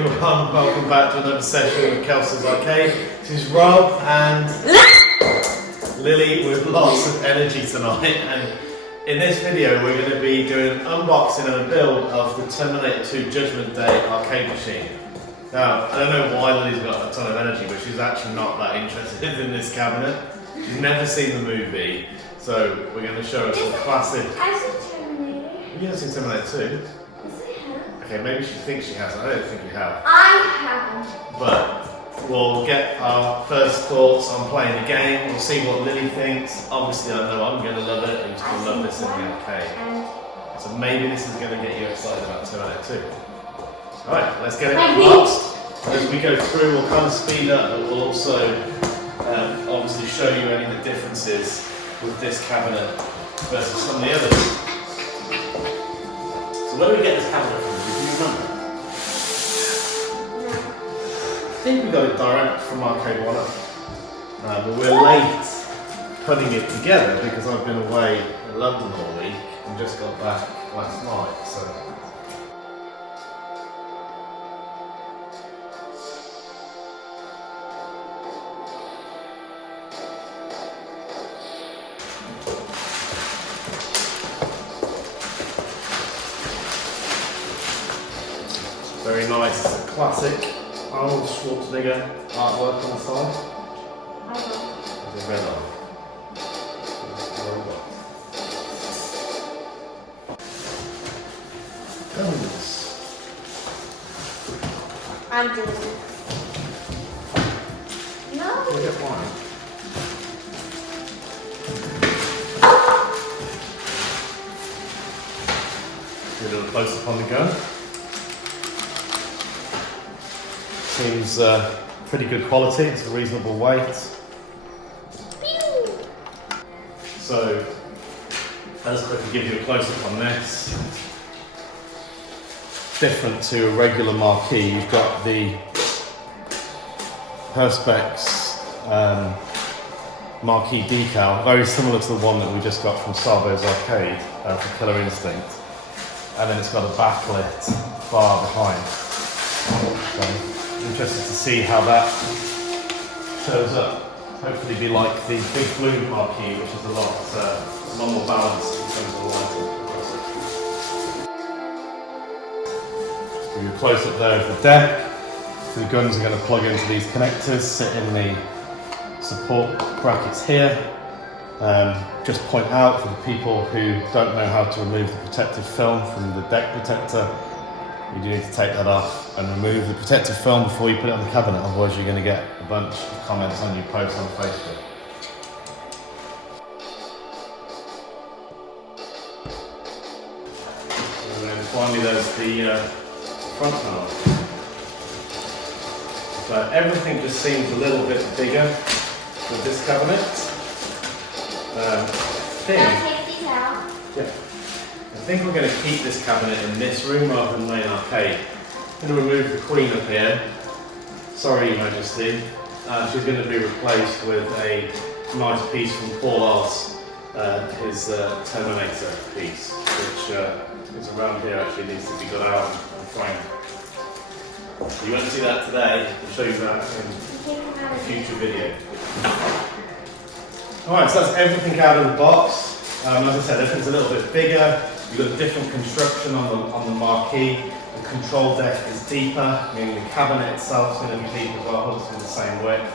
everyone, welcome back to another session of Kelsey's Arcade. This is Rob and Lily with lots of energy tonight, and in this video we're going to be doing an unboxing and a build of the Terminator 2 Judgment Day arcade machine. Now, I don't know why Lily's got a ton of energy, but she's actually not that interested in this cabinet. She's never seen the movie, so we're going to show her some classic... I've seen Terminator. You haven't seen Terminator 2? Okay, maybe she thinks she has. I don't think you have. I haven't. But we'll get our first thoughts on playing the game. We'll see what Lily thinks. Obviously, I know I'm going to love it. I used to love this in the arcade. So maybe this is going to get you excited about Terminator 2. Alright, let's get it unboxed. As we go through, we'll kind of speed up, but we'll also obviously show you any of the differences with this cabinet versus some of the others. So where do we get this cabinet from? Do you remember? I think we got it direct from Arcade1up. But we're late putting it together because I've been away in London all week and just got back last night. So. Very nice, classic Arnold Schwarzenegger artwork on the side. There's a red eye. Guns. I'm doing it. No. Can we get one? Do a little close up on the gun. Seems pretty good quality, it's a reasonable weight. So, let's quickly give you a close-up on this. Different to a regular marquee, you've got the Perspex marquee decal, very similar to the one that we just got from Sabo's Arcade for Killer Instinct. And then it's got a backlit bar behind. So, interested to see how that shows up. Hopefully be like the big blue marquee, which is a lot more balanced in terms of lighting. Just give you a close up there of the deck. So the guns are going to plug into these connectors, sit in the support brackets here. Just point out for the people who don't know how to remove the protective film from the deck protector, you do need to take that off and remove the protective film before you put it on the cabinet, otherwise you're going to get a bunch of comments on your post on Facebook. And then finally there's the front panel. So everything just seems a little bit bigger with this cabinet. I think we're going to keep this cabinet in this room rather than main arcade. I'm going to remove the Queen up here. Sorry, Your Majesty. She's going to be replaced with a nice piece from Paul Ars, his Terminator piece, which is around here, actually needs to be got out and framed. You won't see that today. I'll show you that in a future video. Alright, so that's everything out of the box. As I said, everything's a little bit bigger. You've got a different construction on the marquee. The control deck is deeper, meaning the cabinet itself is going to be deeper as well, it's the same width.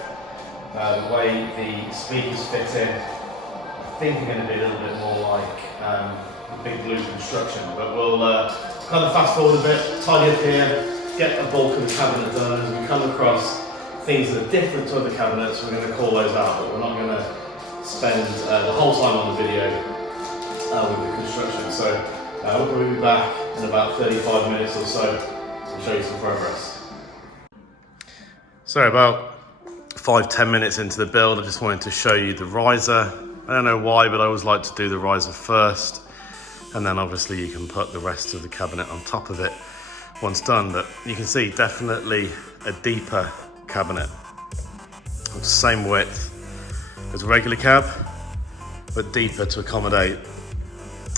The way the speakers fit in, I think are going to be a little bit more like the big blue construction. But we'll kind of fast forward a bit, tidy up here, get the bulk of the cabinet done. As we come across things that are different to other cabinets, we're going to call those out, but we're not going to spend the whole time on the video with the construction. So we'll probably be back in about 35 minutes or so to show you some progress. So about 5-10 minutes into the build, I just wanted to show you the riser. I don't know why, but I always like to do the riser first, and then obviously you can put the rest of the cabinet on top of it once done. But you can see definitely a deeper cabinet. It's the same width as a regular cab, but deeper to accommodate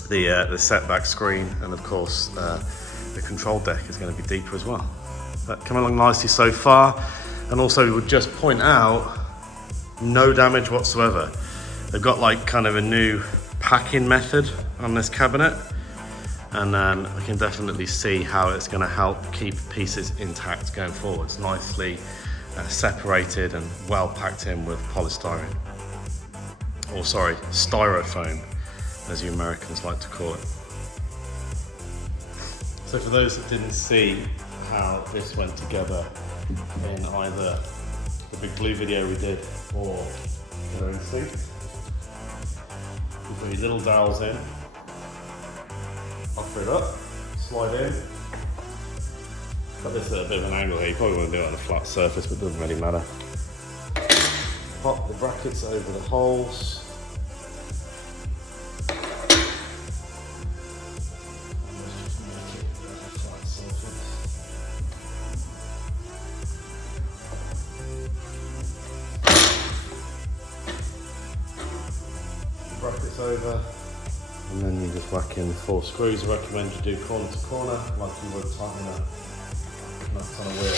the setback screen, and of course the control deck is going to be deeper as well. Coming along nicely so far. And also we would just point out, no damage whatsoever. They've got like kind of a new packing method on this cabinet. And I can definitely see how it's going to help keep pieces intact going forwards. Nicely separated and well packed in with polystyrene. Or sorry, styrofoam, as you Americans like to call it. So for those that didn't see how this went together in either the big blue video we did or Killer Instinct, you put your little dowels in, offer it up, slide in. Got this at a bit of an angle here, you probably want to do it on a flat surface, but it doesn't really matter. Pop the brackets over the holes. Brackets over, and then you just whack in 4 screws. I recommend you do corner to corner like you would tighten a nut on a wheel.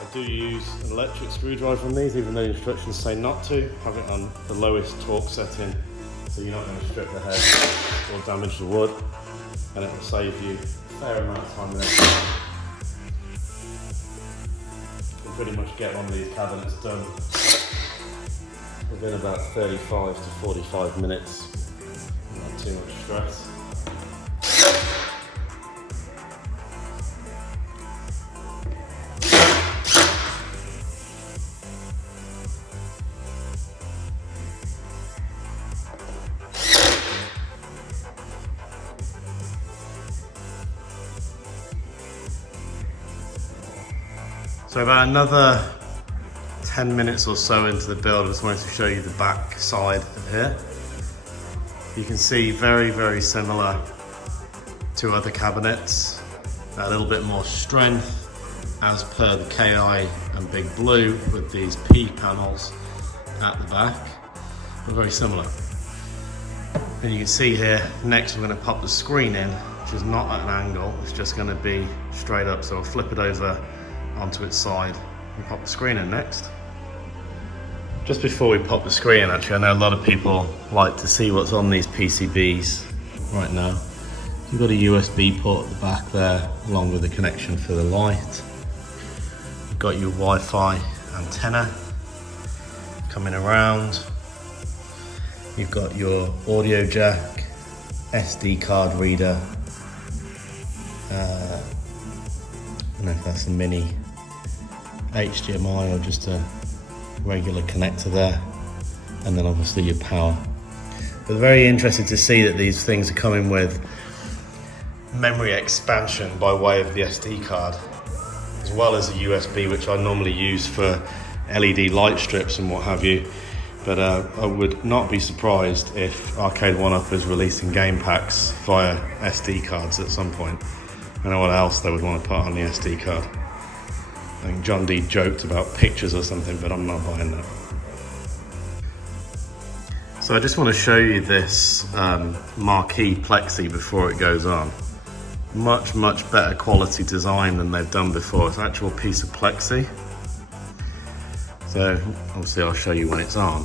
I do use an electric screwdriver on these, even though the instructions say not to. Have it on the lowest torque setting, so you're not going to strip the head or damage the wood, and it will save you a fair amount of time and effort. You can pretty much get one of these cabinets done within about 35 to 45 minutes, not too much stress. So about another 10 minutes or so into the build, I just wanted to show you the back side of here. You can see very, very similar to other cabinets. A little bit more strength as per the KI and Big Blue with these P panels at the back, but very similar. And you can see here, next we're going to pop the screen in, which is not at an angle, it's just going to be straight up. So I'll flip it over onto its side and pop the screen in next. Just before we pop the screen, actually, I know a lot of people like to see what's on these PCBs right now. You've got a USB port at the back there, along with the connection for the light. You've got your Wi-Fi antenna coming around. You've got your audio jack, SD card reader. I don't know if that's a mini HDMI or just a regular connector there, and then obviously your power. But very interested to see that these things are coming with memory expansion by way of the SD card, as well as a USB, which I normally use for LED light strips and what have you. But I would not be surprised if Arcade1up is releasing game packs via SD cards at some point. I don't know what else they would want to put on the SD card. I think John D joked about pictures or something, but I'm not buying that. So I just want to show you this marquee plexi before it goes on. Much, much better quality design than they've done before. It's an actual piece of plexi. So obviously I'll show you when it's on.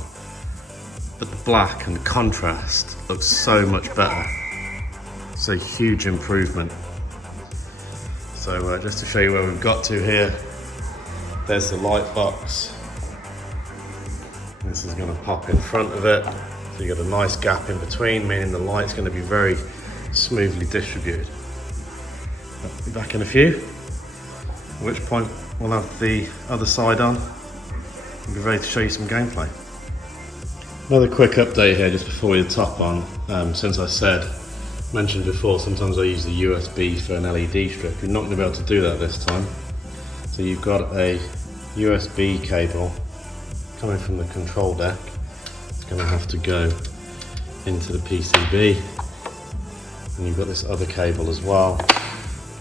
But the black and the contrast looks so much better. It's a huge improvement. So just to show you where we've got to here, there's the light box. This is going to pop in front of it. So you've got a nice gap in between, meaning the light's going to be very smoothly distributed. I'll be back in a few, at which point we'll have the other side on and be ready to show you some gameplay. Another quick update here just before we top on. Since I mentioned before, sometimes I use the USB for an LED strip. You're not going to be able to do that this time. So you've got a USB cable coming from the control deck. It's going to have to go into the PCB. And you've got this other cable as well.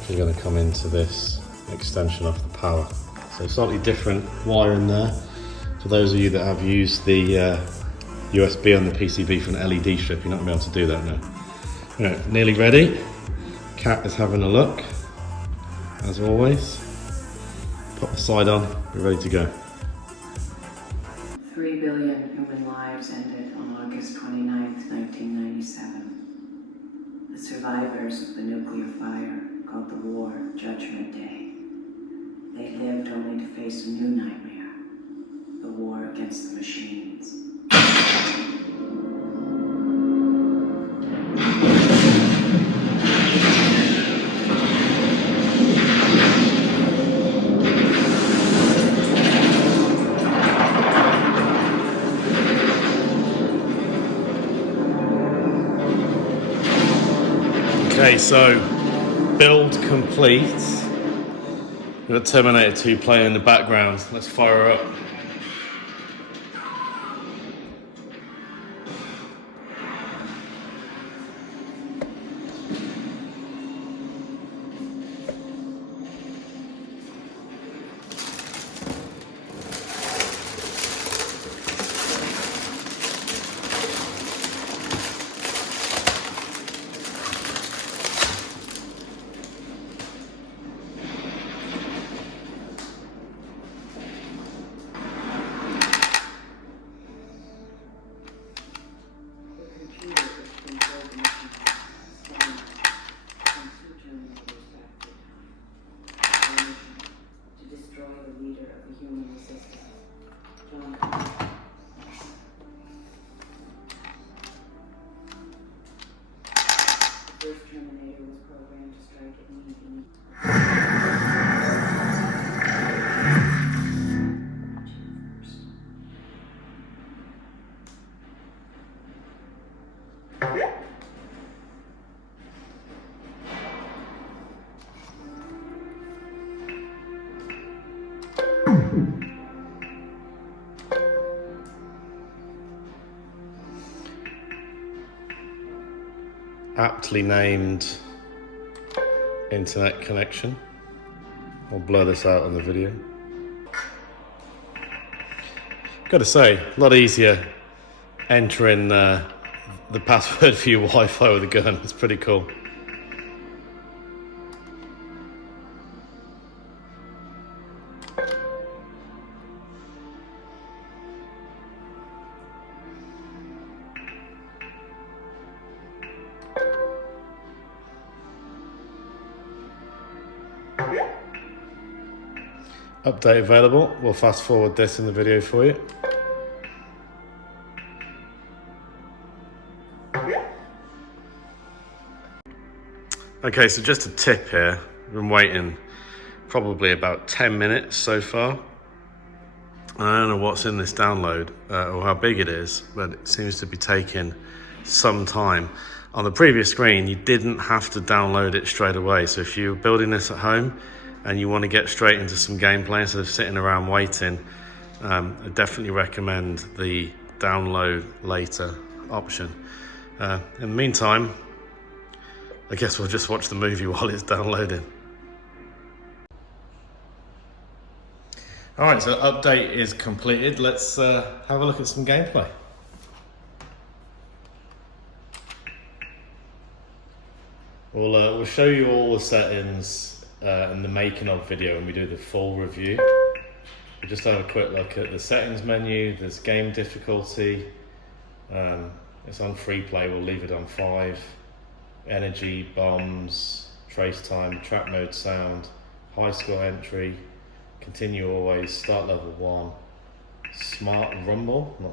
You're going to come into this extension of the power. So slightly different wire in there. For those of you that have used the USB on the PCB for an LED strip, you're not going to be able to do that now. Right, nearly ready. Cat is having a look, as always. Pop the side on, we're ready to go. 3 billion human lives ended on August 29th, 1997. The survivors of the nuclear fire called the war Judgment Day. They lived only to face a new nightmare, the war against the machines. Okay, so build complete. We've got Terminator 2 playing in the background. Let's fire her up. The first Terminator was programmed to strike at need. Aptly named internet connection. I'll blur this out in the video. Gotta say, a lot easier entering the password for your Wi-Fi with a gun. It's pretty cool. Update available. We'll fast forward this in the video for you. Okay, so just a tip here. I've been waiting probably about 10 minutes so far. I don't know what's in this download or how big it is, but it seems to be taking some time. On the previous screen, you didn't have to download it straight away. So if you're building this at home and you want to get straight into some gameplay instead of sitting around waiting, I definitely recommend the download later option. In the meantime, I guess we'll just watch the movie while it's downloading. All right, so update is completed. Let's have a look at some gameplay. We'll show you all the settings in the making of video when we do the full review. We'll just have a quick look at the settings menu. There's game difficulty. It's on free play, we'll leave it on 5. Energy, bombs, trace time, trap mode sound, high score entry, continue always, start level 1, smart rumble. Not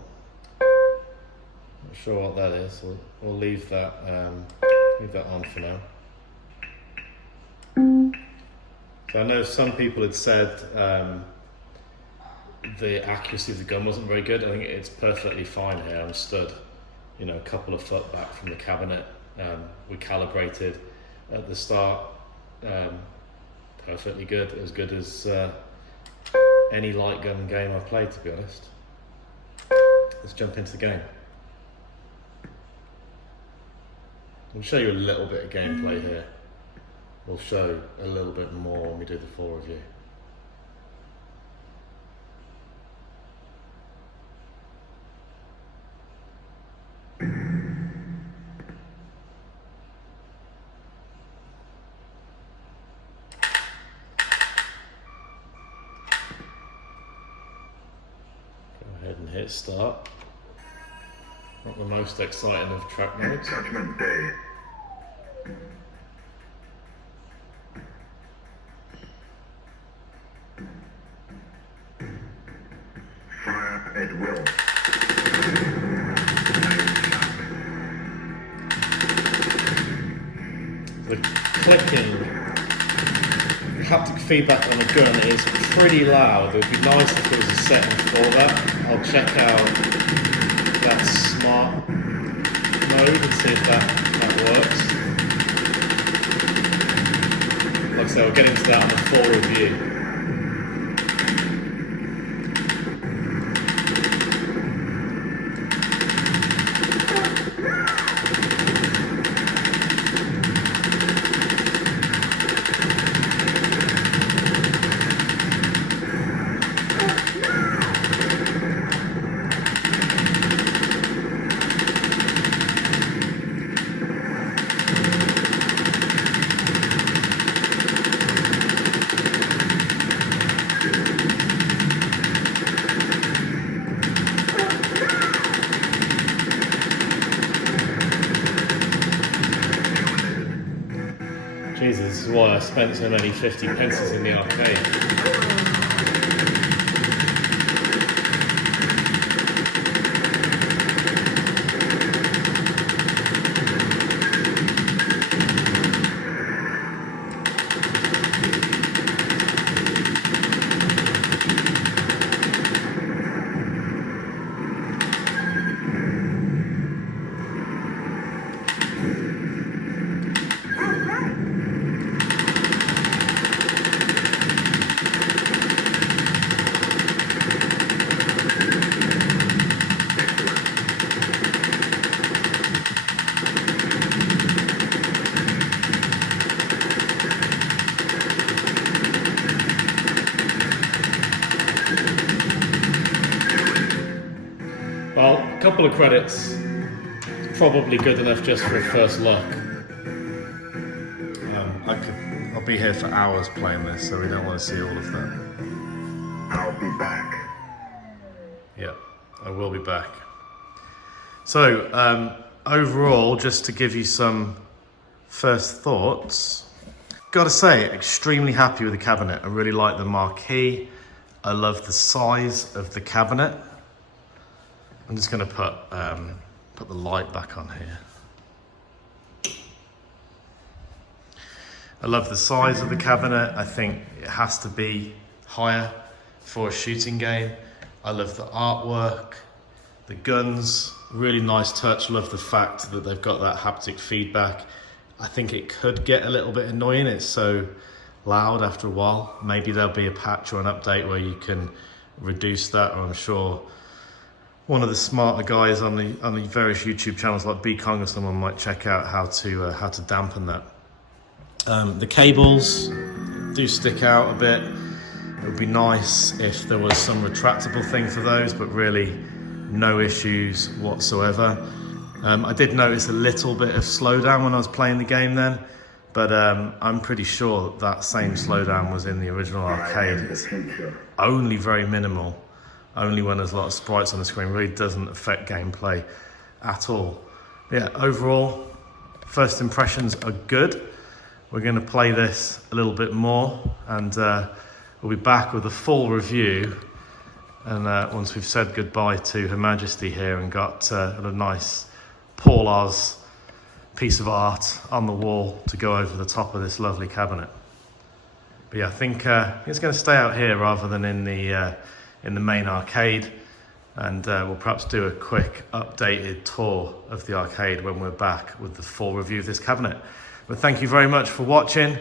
sure what that is. We'll leave that on for now. So I know some people had said the accuracy of the gun wasn't very good. I think it's perfectly fine here. I'm stood, a couple of foot back from the cabinet. We calibrated at the start. Perfectly good, as good as any light gun game I've played, to be honest. Let's jump into the game. We'll show you a little bit of gameplay here. We'll show a little bit more when we do the full review. ahead and hit start. Not the most exciting of track modes. Judgment Day. Fire at will. The clicking, haptic feedback on a gun is pretty loud. It would be nice if there was a setting for that. I'll check out that smart mode and see if that works. Like I say, I'll get into that on a full review. Jesus, this is why I spent so many 50 pences in the arcade. Well, a couple of credits, probably good enough just for a first look. I'll be here for hours playing this, so we don't want to see all of that. I'll be back. Yeah, I will be back. So, overall, just to give you some first thoughts, gotta say, extremely happy with the cabinet. I really like the marquee. I love the size of the cabinet. I'm just going to put the light back on here. I love the size of the cabinet. I think it has to be higher for a shooting game. I love the artwork, the guns, really nice touch. Love the fact that they've got that haptic feedback. I think it could get a little bit annoying. It's so loud after a while. Maybe there'll be a patch or an update where you can reduce that, or I'm sure one of the smarter guys on the various YouTube channels like B Kong or someone might check out how to dampen that. The cables do stick out a bit. It would be nice if there was some retractable thing for those, but really no issues whatsoever. I did notice a little bit of slowdown when I was playing the game then, but I'm pretty sure that same slowdown was in the original arcade. It's only very minimal. Only when there's a lot of sprites on the screen, really doesn't affect gameplay at all. Yeah, overall, first impressions are good. We're going to play this a little bit more, and we'll be back with a full review. And once we've said goodbye to Her Majesty here and got a nice Paul Oz piece of art on the wall to go over the top of this lovely cabinet. But yeah, I think it's going to stay out here rather than in the main arcade, and we'll perhaps do a quick updated tour of the arcade when we're back with the full review of this cabinet. But thank you very much for watching.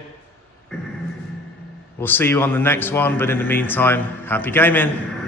We'll see you on the next one, but in the meantime, happy gaming!